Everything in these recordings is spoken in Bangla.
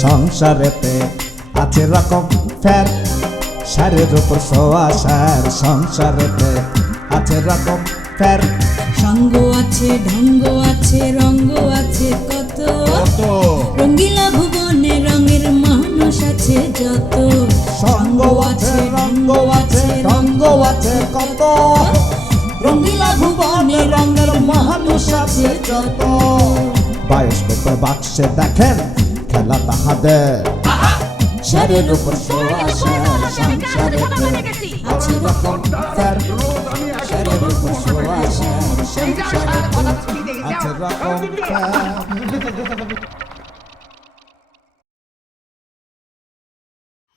সংসারেতে আছে রকম ফ্যার সারের সোয়া সার সংসারেতে আছে রকম ফ্যার সঙ্গ আছে ঢঙ্গ আছে রঙ্গ আছে কত রঙ্গিলা ভুবনে রঙের মানুষ আছে যত। সঙ্গ আছে রঙ্গ আছে রঙ্গ আছে কত? রঙ্গিলা ভুবনে রঙের মানুষ আছে যত। বায়োস্কোপ বাক্সে দেখেন খেলা তাহাদের। সারের উপর রকম আছে রকম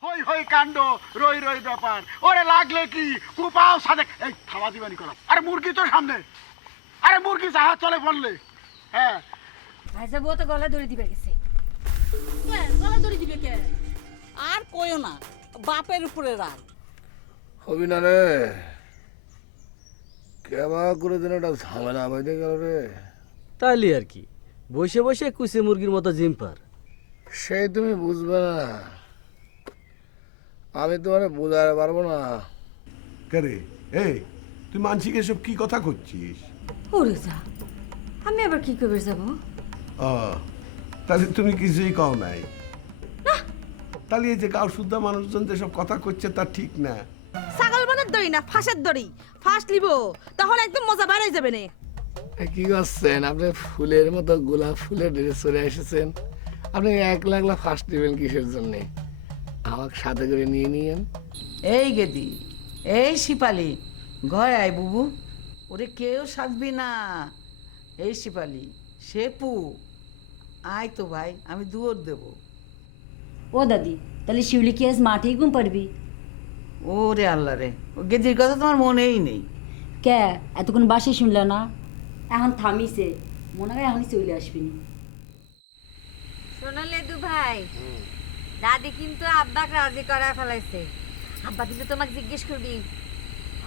হই হই কাণ্ড রই রই ব্যাপার। ওরে লাগলে কি? কুপাও সাদেক এই থামা দিবানি করো। আরে মুরগি তো সামনে। আরে মুরগি জাহাজ চলে পড়লে হ্যাঁ। ভাইসা বউ তো গলা ধরে দিবে গেছে। আর কইও না বাপের উপরে রাগ। হবি না রে কেবা করে দিন একটা ঝামেলা বাইতে গেল রে। তাইলে আর কি বসে বসে কুসে মুরগির মতো জিম্পার। সেই তুমি বুঝবে না। আমি তোমার বোঝাতে পারব না। কেরে এই তুই মানসিক এসব কি কথা করছিস? ওরে যা আমি আবার কি করবে যাব? ও তাহলে তুমি কিছুই কও নাই। তাহলে এই যে গাও শুদ্ধ মানুষজন যেসব কথা করছে তা ঠিক না। ছাগল বানের দড়ি না ফাঁসের দড়ি? ফাঁস লিব তখন একদম মজা বাড়াই যাবে না। কি করছেন? আপনি ফুলের মতো গোলাপ ফুলের ড্রেস চলে এসেছেন। আপনি এক লাখ লাখ ফার্স্ট নেবেন কিসের জন্যে? আমাকে সাথে করে নিয়ে নিয়েন। এই গেদি এই শিপালি ঘরে আয় বুবু। ওরে কেউ সাজবি না। এই শিপালি শেপু আয় তো ভাই আমি দুয়ার দেব। ও দাদি তাহলে শিউলি কি আজ মাঠেই ঘুম পারবি ওরে আল্লাহ রে ও গেদির কথা তোমার মনেই নেই। কে এতক্ষণ বাসে শুনলে না? এখন থামিছে মনে হয় এখনই চলে আসবি না। শোনালে দু ভাই দাদি কিন্তু আব্বাকে রাজি করা ফেলাইছে। আব্বা কিন্তু তোমাকে জিজ্ঞেস করবি।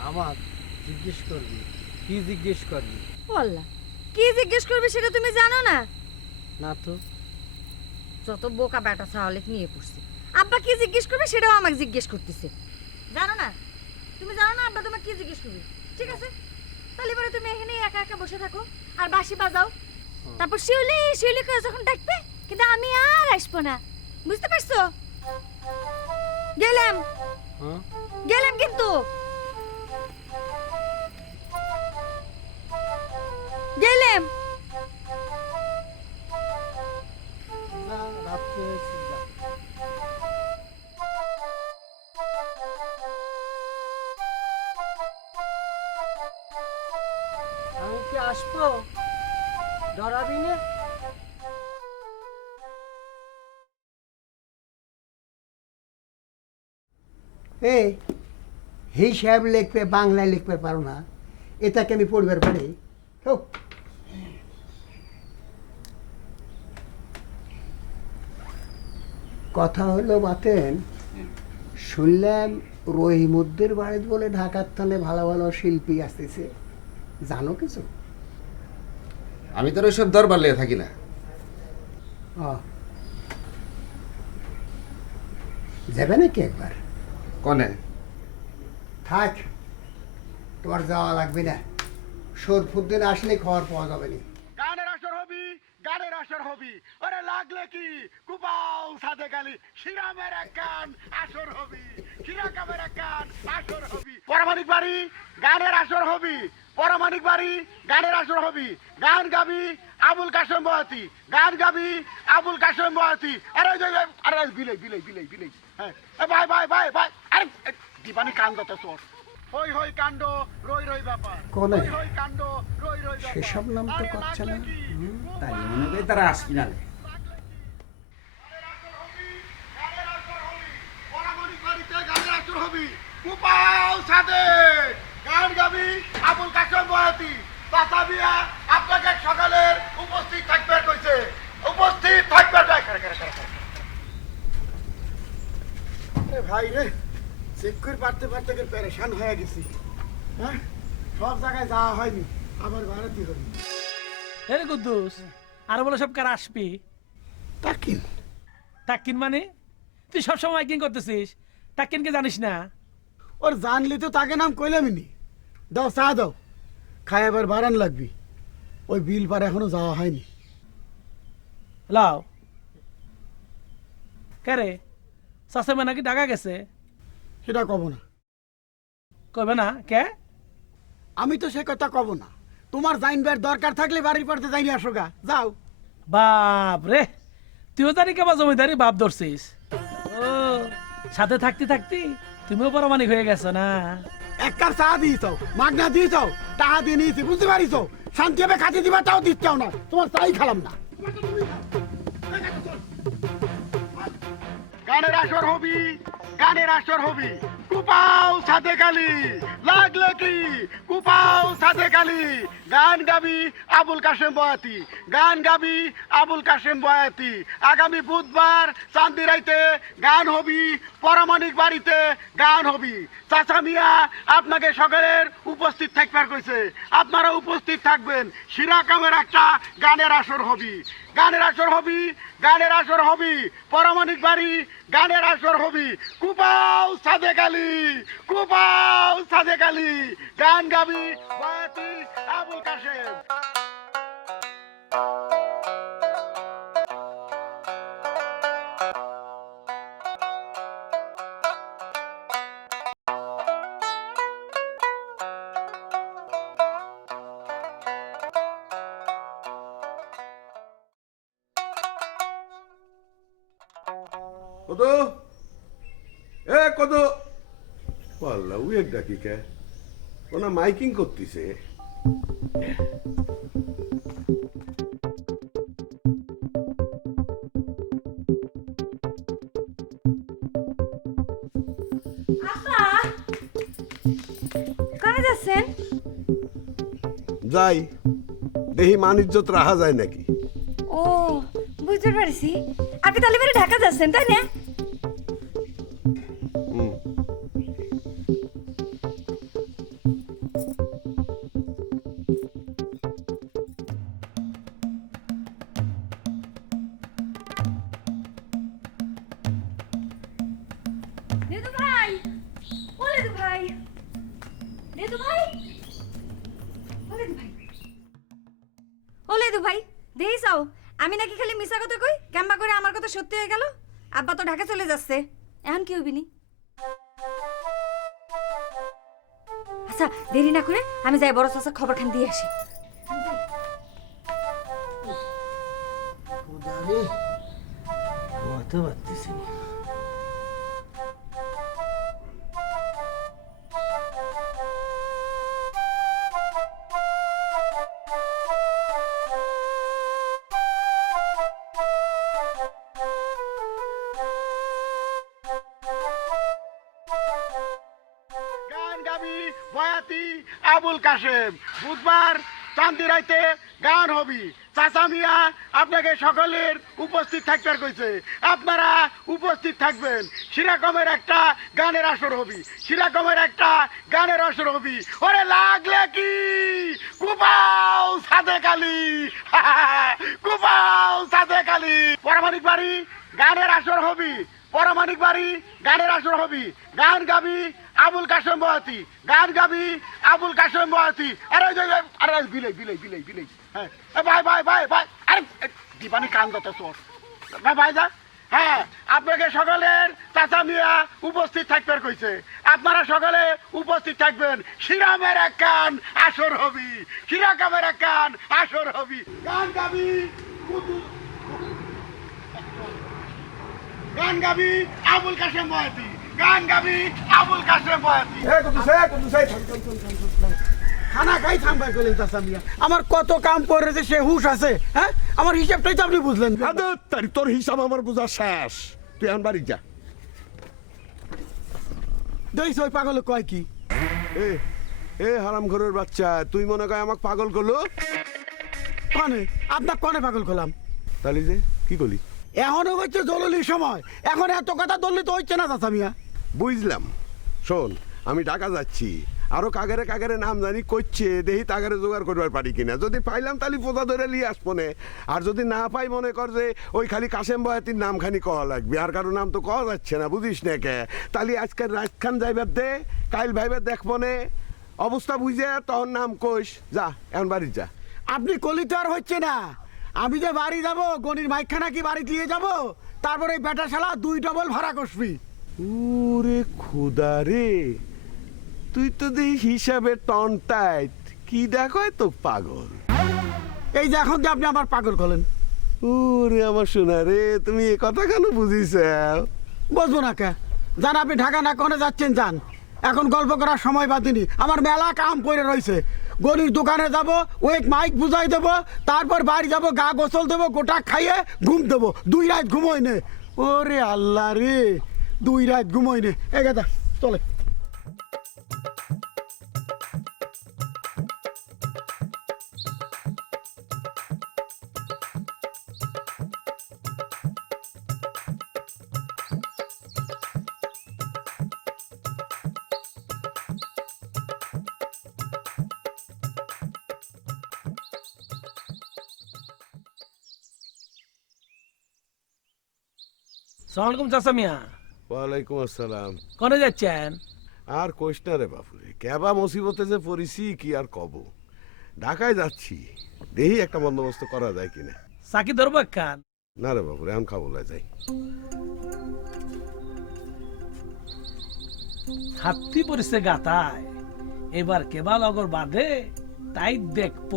আমার জিজ্ঞেস করবি? কি জিজ্ঞেস করবি? বললা কি জিজ্ঞেস করবি সেটা তুমি জানো না? না তো যত বোকা বেটা সাহলেক নিয়ে পড়ছে আব্বা কি জিজ্ঞেস করবে সেটাও আমাকে জিজ্ঞেস করতেছে। জানো না? তুমি জানো না আব্বা তোমাকে কি জিজ্ঞেস করবে? ঠিক আছে? তাহলে এবারে তুমি এখানে একা একা বসে থাকো আর বাঁশি বাজাও। তারপর শিউলি শিউলি করে যখন ডাকবে কিন্তু আমি আর আসব না। বুঝতে পারছ? গেলাম। গেলাম কিন্তু। গেলাম। ডরাবি না হিসাব লিখবে বাংলায় লিখতে পারো না। এটাকে আমি পড়বার পারি। কথা হলো বাতেন, শুনলাম রহিমুদ্দের বাড়িতে বলে ঢাকার থানে ভালো ভালো শিল্পী আসতেছে। জানো কিছু? আমি তো ওইসব দরবার লেগে থাকি না। যাবে নাকি একবার? কনে? থাক তোমার যাওয়া লাগবে না। সোর ফুদ্দিন আসলে খাওয়ার পাওয়া যাবে না গানের আসর হবি গানের হবি ওরে লাগলে কি? কুপাও সাদে গালি। শিরামের গান আসর হবি। শিরা কামের এক গান আসর হবি। পরমাণিক বাড়ি, গানের আসর হবি। পরমাণিক বাড়ি, গানের আসর হবি। গান গাবি আবুল কাসেম বয়াতি। গান গাবি আবুল কাসেম বয়াতি। আরে আরে বিলাই বিলাই বিলাই বিলাই। হ্যাঁ। ভাই ভাই ভাই ভাই। আরে দিবানি কান দত সোর হই হই কাণ্ড রই রই ব্যাপার। কোনে? হই কাণ্ড রই রই ব্যাপার। সেসব নাম তো করছে না। তাই মনে করি তারা আসবি না। গান গাবি আবুল কাসেম বয়াতি। তাতাবিয়া আপনাকে সকালের উপস্থিত থাকবে কইছে। উপস্থিত থাকবে। ভাই রে। চেক করে পারতে পারতে করে পেরেশান হয়ে গেছি। হ্যাঁ? সব জায়গায় যাওয়া হয়নি আবার ভারতই হলি এরে কুদ্দুস আর বলে সব কার আসবি? তাকিন। টাক্কিন মানে? তুই সবসময় মাইকিং করতেছিস। টাক্কিনকে জানিস না। ওর জানলি তো তাকে নাম কইলামই নি। দাও চা দাও। খাই আবার বাড়ান লাগবি। ওই বিল পার এখনও যাওয়া হয়নি। লাও। কে চাষে নাকি ডাকা গেছে? সেটা কব না। কবে না? কে? আমি তো সে কথা কব না। তোমার জাইনবার দরকার থাকলে বাড়ির পড়তে যাইনি আসো গা। যাও। বাপ রে তুইও জানি কেবা জমিদারি বাপ ধরছিস। ও সাথে থাকতে থাকতে তুমিও পরমানিক হয়ে গেছো না? এক কাপ চা দিয়েছ মাগনা দিয়েছ টাকা দিয়ে নিয়েছি বুঝতে পারিস শান্তি হবে খাতে দিবা তাও দিচ্ছাও না। তোমার চাই খালাম না। গানের আসর হবি। গানের আসর হবি। কুপাও সাথে কালি লাগলে কি? কুপাও সাথে কালি গান গাবি আবুল কাশেম বয়াতি, গান গাবি আবুল কাশেম বয়াতি। আগামী বুধবার চান্দি রাইতে গান হবি, পরমাণিক বাড়িতে গান হবি। চাচা মিয়া আপনাকে সকলের উপস্থিত থাকবার কইছে। আপনারা উপস্থিত থাকবেন। সিরাকামের একটা গানের আসর হবি। গানের আসর হবি, গানের আসর হবি, পরমাণিক বাড়ি, গানের আসর হবি। কুপাও সাদেক আলী, কুপাও সাদেক আলী। গান গাবি বয়াতি, আবুল কাশেম কত এ কত পাল্লা উই এক ডাকি কে? ওনা মাইকিং করতেছে। যাচ্ছেন? যাই দেহি মান ইজ্জত রাখা যায় নাকি? ও বুঝতে পারছি। আপনি তাহলে এবারে ঢাকা যাচ্ছেন তাই না? যাচ্ছে এখন কি হইবিনি আচ্ছা দেরি না করে আমি যাই, বড় চাষা খবর খান দিয়ে আসি। ঘুমাতে পারতেছি না। কাশেম বুধবার চান্দি রাইতে গান হবি। চাচা মিয়া আপনাকে সকলের উপস্থিত থাকবার কইছে। আপনারা উপস্থিত থাকবেন। সিরাকমের একটা গানের আসর হবি। সিরাকমের একটা গানের আসর হবি। ওরে লাগলে কি? কুপাও সাদে কালি। কুপাও সাদে কালি। পরমাণিক বাড়ি গানের আসর হবি। পরমাণিক বাড়ি, গানের আসর হবি। গান গাবি আবুল কাশেম বয়াতি। গান গাবি আবুল কাশেম বয়াতি। আরে আরে বিলাই বিলাই বিলাই বিলাই। হ্যাঁ। ভাই ভাই ভাই ভাই। আরে দিবানি কান যত চোর। ভাই ভাই, যা। হ্যাঁ আপনাকে সকলের চাচা মিয়া উপস্থিত থাকবার কইছে। আপনারা সকলে উপস্থিত থাকবেন। শিরামের এক কান আসর হবি। শিরাকামের এক কান আসর হবি। গান গাবি গান গাবি আবুল কাশেম বয়াতি। গান গাবি আবুল কাশেম বয়াতি। এ কত সে কত সে খানা খাই থামবাই করলেন চাচা মিয়া আমার কত কাম করেছে সে হুশ আছে হ্যাঁ? আমার হিসাবটাই তো আপনি বুঝলেন তারি তোর হিসাব আমার বোঝা শেষ। তুই এখন বাড়ি যা। দেখিস ওই পাগল কয় কি? এ এ হারাম ঘরের বাচ্চা তুই মনে কর আমাকে পাগল করল? কনে? আপনার কনে পাগল করলাম। তাহলে যে কি করলি? এখনও হচ্ছে জরুরি সময়। এখন এত কথা ধরলে তো হচ্ছে না চাচা মিয়া। বুঝলাম। শোন আমি ঢাকা যাচ্ছি। আরও কাগারে কাগারে নাম জানি করছে দেখি তাগারে জোগাড় করবার পারি কিনা। যদি পাইলাম তাহলে পোতা ধরে লিয়ে আসব নে। আর যদি না পাই মনে কর যে ওই খালি কাশেম বয়াতির নাম খানি কওয়া লাগবে। আর কারও নাম তো কওয়া যাচ্ছে না বুঝিস না কে? তাহলে আজকের রাজখান যাইবার দে কাইল ভাইবার দেখব নে। অবস্থা বুঝে তখন নাম কোষ যা এখন বাড়ি যা। আপনি কলি তো আর হচ্ছে না। আমি যে বাড়ি যাব গনির মাইকখানা কি বাড়ি দিয়ে যাব? তারপরে এই বেটা শালা দুই ডবল ভাড়া কষবি। ওরে খুদা রে তুই তো দেই হিসাবে টন টাইট কি দেখো তো পাগল? এই যে এখন যে আপনি আমার পাগল করলেন। ওরে আমার সোনা রে তুমি এ কথা কেন বুঝিস বুঝব না কে? যান আপনি ঢাকা না কোনে যাচ্ছেন যান এখন গল্প করার সময় বাদিনি আমার মেলা কাম পড়ে রয়েছে গরির দোকানে যাব ওই মাইক বুঝাই দেবো, তারপর বাড়ি যাব, গা গোসল দেবো, গোটা খাইয়ে ঘুম দেবো। দুই রাত ঘুমোয় নে। ওরে আল্লাহ রে, দুই রাত ঘুমোয় নে। এ গেদা, চলে। সালামালাইকুম চাচা মিয়া। ওয়ালাইকুম আসসালাম। কনে যাচ্ছেন? আর কোষ না রে বাপুরে কেবা মুসিবতে যে পড়িছি কি আর কব? ঢাকায় যাচ্ছি দেখি একটা বন্দোবস্ত করা যায় কিনা? সাকি ধরবো খান। না রে বাপুরে এখন খাব লাই যাই। হাতি পরিছে গাতায় এবার কেবাল অগর বাঁধে তাই দেখব।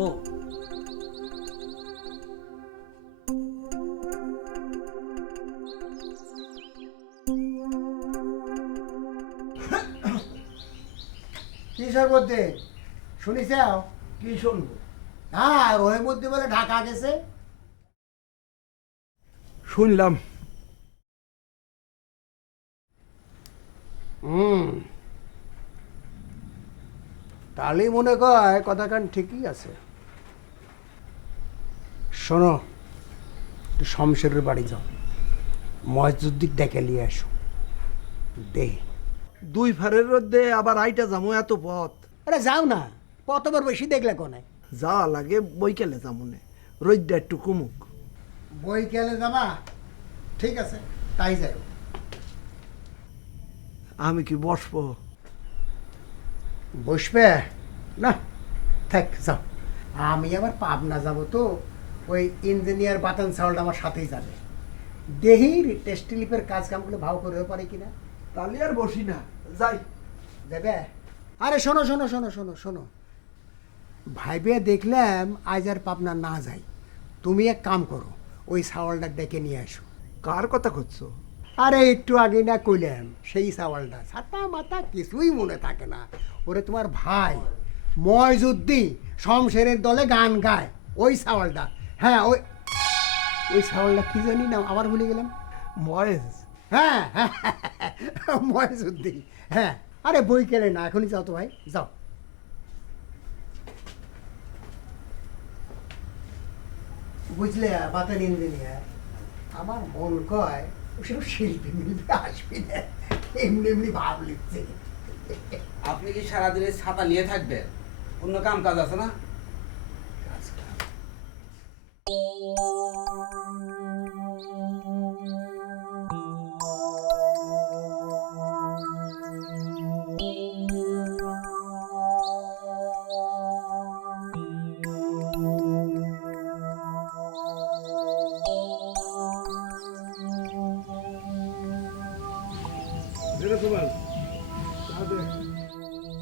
শুনিস কি শুনব? হ্যাঁ মধ্যে বলে ঢাকা গেছে। শুনলাম। হুম। তাহলেই মনে কয় কথাখান ঠিকই আছে। শোনো একটু শমশেরের বাড়ি যাও। মসজুদ্দিক ডেকে নিয়ে আসো দে দুই ফারের রোদে আবার আইটা যাব এত পথ। আরে যাও না। কতবার বেশি দেখলে কোনে? যাওয়া লাগে বইকালে যামুনে রোদটা একটু কমুক। বই গেলে যাবা? ঠিক আছে তাই যাই। আমি কি বসবো? বসবে? না থাক যাও। আমি আবার পাবনা যাব তো ওই ইঞ্জিনিয়ার বাতন সাউন্ড আমার সাথেই যাবে। দেহির টেস্টিলিপের কাজ কামগুলো ভাও করতে পারে কিনা? তাহলে আর বসি না যাই। দেবে? আরে শোনো শোনো শোনো শোনো শোনো। ভাইবে দেখলাম আজ আর পাবনা না যাই তুমি এক কাম করো ওই সাওয়ালটা ডেকে নিয়ে আসো। কার কথা করছ আরে একটু আগে না কইলাম সেই সাওয়ালটা ছাতা মাথা কিছুই মনে থাকে না। ওরে তোমার ভাই ময়জুদ্দিন শমশেরের দলে গান গায়। ওই সাওয়ালটা হ্যাঁ ওই ওই সাওয়ালটা কি জানি না আবার ভুলে গেলাম। ময়েজ। হ্যাঁ হ্যাঁ ময়জুদ্দিন হ্যাঁ। আরে বই কেলে না এখনই যাও তো ভাই যাও। বুঝলে বাতান ইঞ্জিনিয়ার আমার মন কয় ওসব শিল্পী মিলবে আসবি না। এমনি এমনি ভাব লিখছে। আপনি কি সারাদিনের ছাতা নিয়ে থাকবেন? অন্য কাম কাজ আছে না?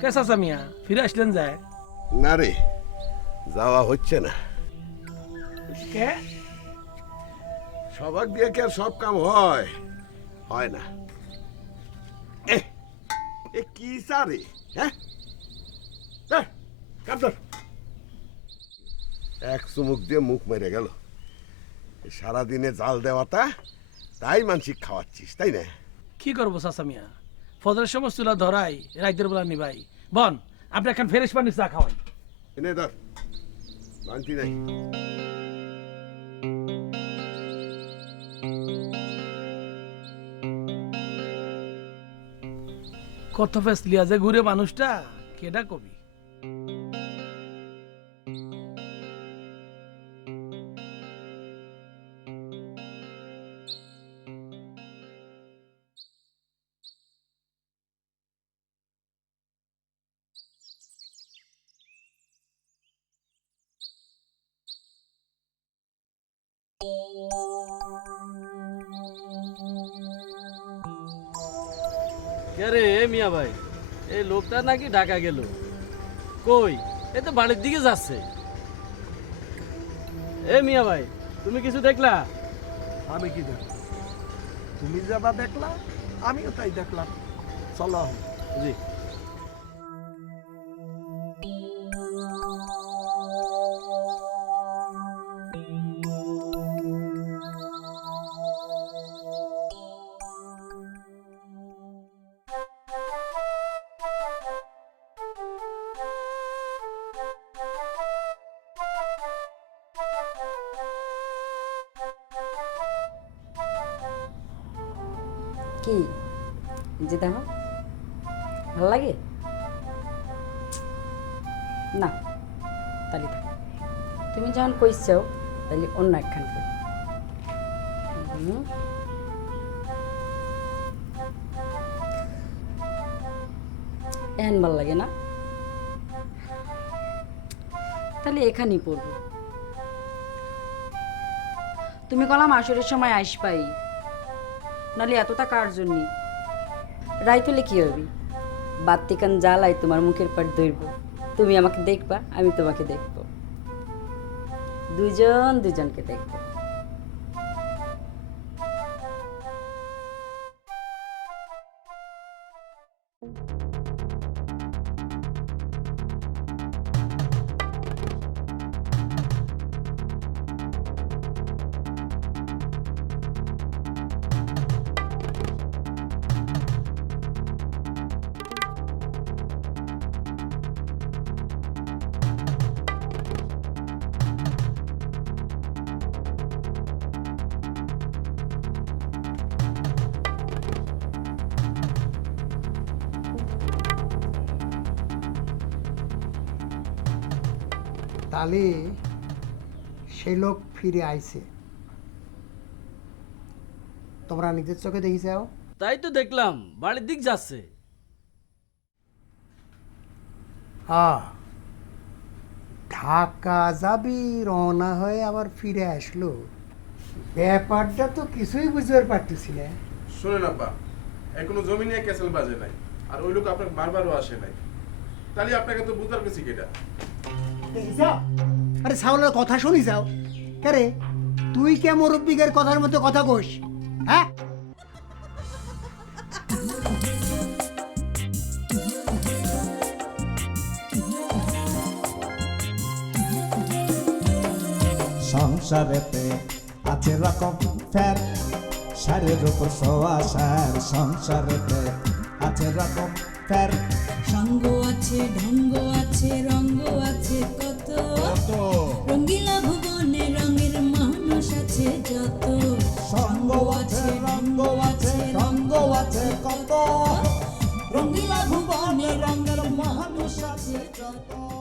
কে চাচা মিয়া ফিরে আসলেন যায় না রে যাওয়া হচ্ছে না কে সবাক দিয়ে কি আর সব কাম হয় হয় না এ এ কি সারে হ্যাঁ এ, কাপ ধর। এক চুমুক দিয়ে মুখ মেরে গেল সারাদিনে জাল দেওয়াটা তাই মানসিক খাওয়াচ্ছিস তাই না কি করব চাচা মিয়া ফজরের সময় চুলা ধরাই রাইতের বেলা নিবাই। বন আপনি এখন ফেরেশ পানি চা খাওয়াই এনে ধর। মানতি নাই। কত ফেস লিয়া যে ঘুরে মানুষটা কেডা কবি? রে মিয়া ভাই? এই লোকটা নাকি ঢাকা গেল। কই? এ তো বাড়ির দিকে যাচ্ছে। এ মিয়া ভাই তুমি কিছু দেখলা? আমি কি দেখলাম? তুমি যাবা দেখলা আমিও তাই দেখলাম। চলো জি। কি? যে দেখো, ভালো লাগে? না, তাহলে তুমি যখন কইছাও তাহলে অন্য একখান করি। এহেন ভালো লাগে না? তাহলে এখানেই পড়ব। তুমি কলাম আসরের সময় আসবাই। নাহলে এতটা কার জন্য? রাইত তুলে কি হবে? বাত্তিকান জ্বালায় তোমার মুখের পাট ধরব। তুমি আমাকে দেখবা, আমি তোমাকে দেখব। দুজন দুজনকে দেখব। তাহলে সে লোক ফিরে আইছে। তোমরা নিজের চোখে দেখি যাও তাই তো দেখলাম বাড়ির দিক যাচ্ছে। হ্যাঁ ঢাকা যাবি রওনা হয়ে আবার ফিরে আসলো। ব্যাপারটা তো কিছুই বুঝতে পারতেছি না। শোনেন আব্বা এখনও জমি নিয়ে ক্যাসেল বাজে নাই আর ওই লোক আপনার বারবারও আসে নাই। তাহলে আপনাকে তো বুঝতে পারছি কেটা আরে সাউলের কথা শুনি যাও। কে তুই কে মুরব্বিকের কথার মতো কথা কোস? হ্যাঁ? সংসারেতে আছে রকম ফের সারের উপর সোয়া সার। সংসারেতে আছে রকম ফের সঙ্গ আছে ঢঙ্গ রঙের আছে যত